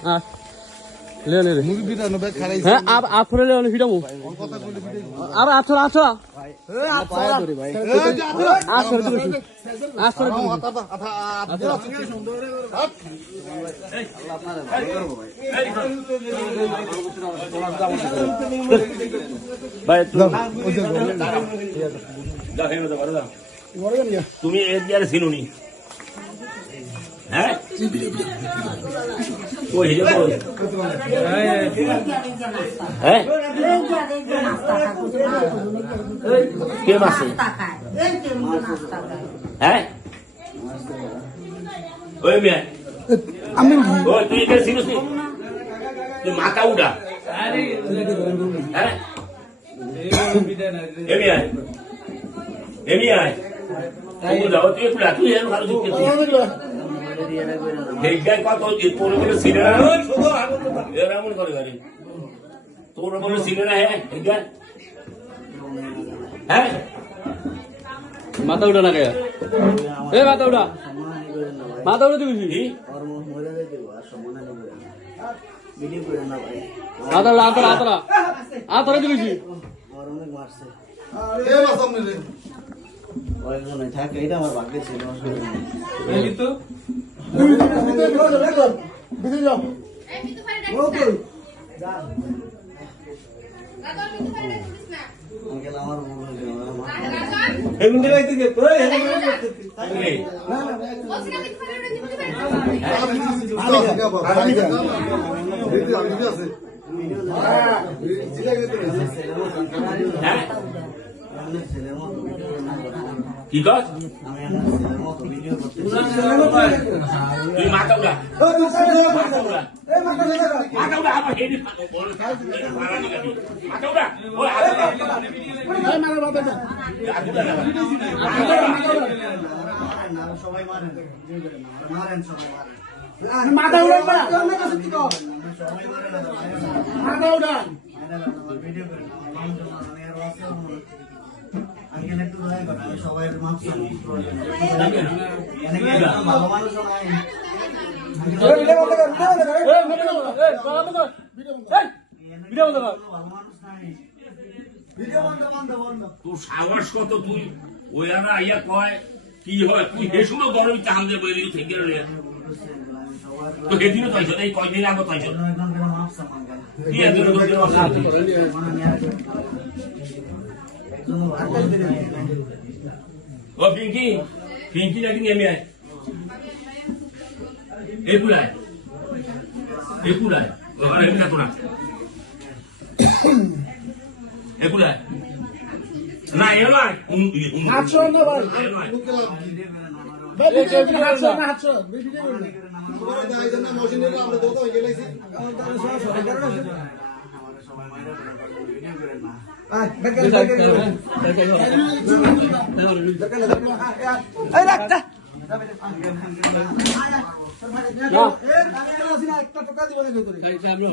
ले ले ले মুভি ভিডিও নবে খারাই है आप आथरे ले ভিডিও মু কথা কইলে ভিডিও আরে আথরা আথরা এ আথরা ধরে ভাই আথরা দিবি আথরা দিবি ভাই তুমি এর দিয়ে চিনুনি হ্যাঁ ওই হিরে বল হ্যাঁ কে মাসে হ্যাঁ ওই মেয়ে আমি ওই তুই এর চিনুস তুই মাথা উড়া হ্যাঁ এমি আয় এমি আয় তুই যাও তুই পুরা তুই এর ভালো যুক্তি হেগায় কত তোর বলে সিনেরা এর এমন করে গাড়ি তোর বলে সিনেরা হ্যাঁ হেগায় হ্যাঁ মাথা উঠা না কে এ মাথা উঠা দিবি আতরা আতরা আতরা আতরা দিবি এ মাসামনে রে ওইখানে থাকে এটা আমার ভাগ্যে ছিল এই তো বিদে যাও এই কিন্তু পারে ও কই দাদা কিন্তু পারে দিস না আঙ্কেল আমার ভুল হয়ে গেল রাজন হেগুন্ডে রাইতে গে তোরে হেগুন্ডে বলছি না কিন্তু পারে দিতে পারে হ্যাঁ ছেলের মতো ভিডিও না কি কর আমি আমার ছেলের মতো ভিডিও করতে তুই মাথা উড়া মাথা উড়া আমার হেডি মারানি গাড়ি মাথা উড়া ওই সবাই মারেন মারেন সবাই মারেন মাথা উড়ান না আমি কাছে কি কর সবাই মারেন মাথা উড়ান ভিডিও করে আমি আর ওয়াসে আঙ্কেল একটু দয়া করেন আমি সবাই মাফ চাই এনেকে ভালো মানুষ নাই ভিডিও বন্ধ কর ভিডিও বন্ধ কর ভালো মানুষ নাই ভিডিও বন্ধ তোর সাহস কত তুই ওই আমরা আইয়া কয় কি হয় তুই হে সময় গরম চাল দিয়ে বই থেকে রে তো সেদিনও তাইছ এই কয়দিন আগে তাইছ মাফ চাই আঙ্কেল কি এত ও পিঙ্কি পিঙ্কি নাকি নেমে আয় একুলায় ওখানে এমনি তো না একুলায় না এ নয় হাতছো না ভাই হাতছো ভিডিও করে তোরা দাইছেন না মশিনে আমরা তো হয়ে গেলাইছি সবাই মাইরা ভিডিও করে না এই রাখতা একটা টাকা দিবেন আমরা